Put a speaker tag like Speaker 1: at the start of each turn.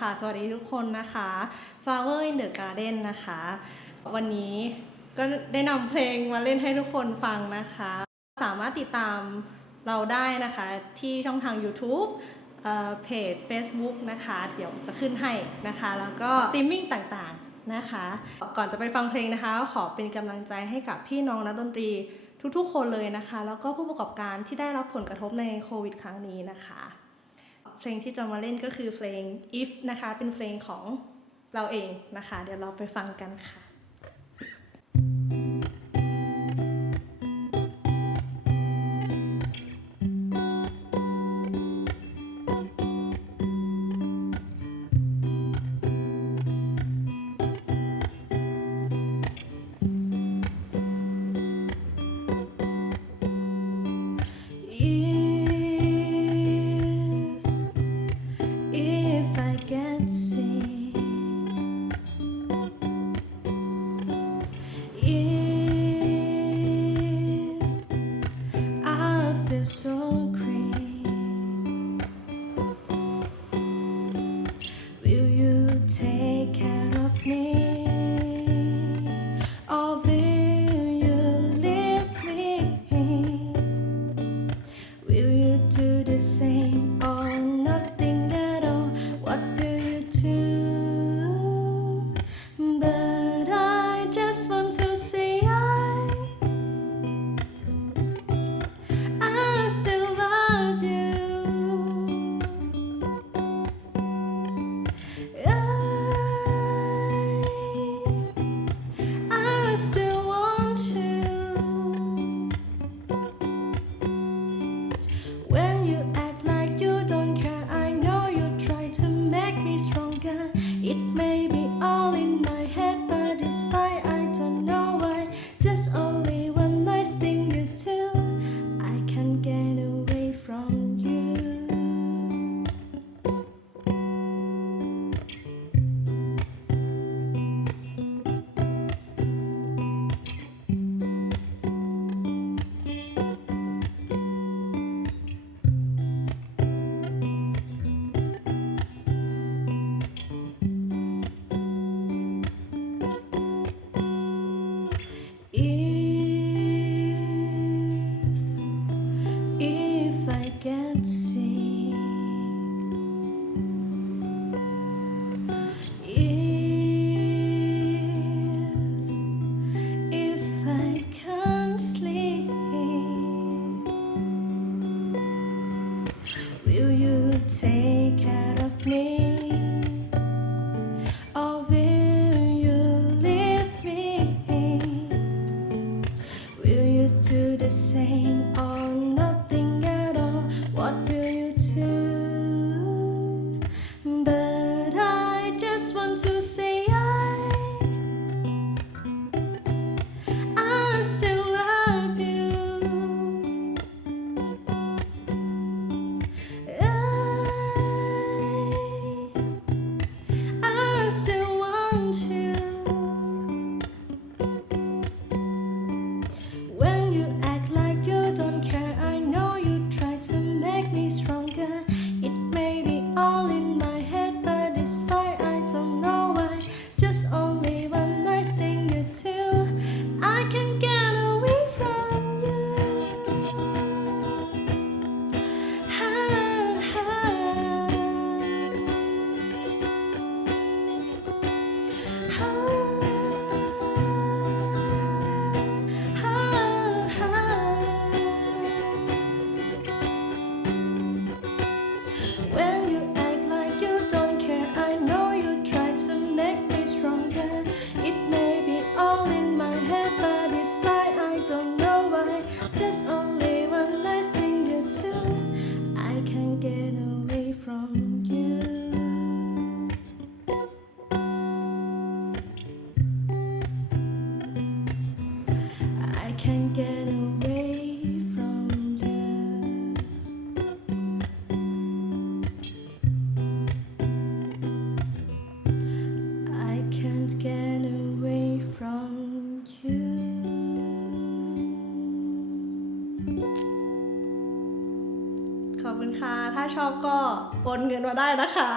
Speaker 1: ค่ะ สวัสดีทุกคนนะคะ Flower in the Garden นะคะ วันนี้ก็ได้นำเพลงมาเล่นให้ทุกคนฟังนะคะ สามารถติดตามเราได้นะคะที่ช่องทาง YouTube เพจ Facebook นะคะ เดี๋ยวจะขึ้นให้นะคะ แล้วก็สตรีมมิ่งต่างๆนะคะ ก่อนจะไปฟังเพลงนะคะ ขอเป็นกำลังใจให้กับพี่น้องนักดนตรีทุกๆ คนเลยนะคะ แล้วก็ผู้ประกอบการที่ได้รับผลกระทบในโควิด ครั้งนี้นะคะ เพลงที่จะมาเล่นก็คือเพลง if นะคะ เป็นเพลงของเราเองนะคะ เดี๋ยวเราไปฟังกันค่ะ the same do the can't get away from you. I can't get away from you. ขอบคุณค่ะ ถ้าชอบก็โอนเงินมาได้นะคะ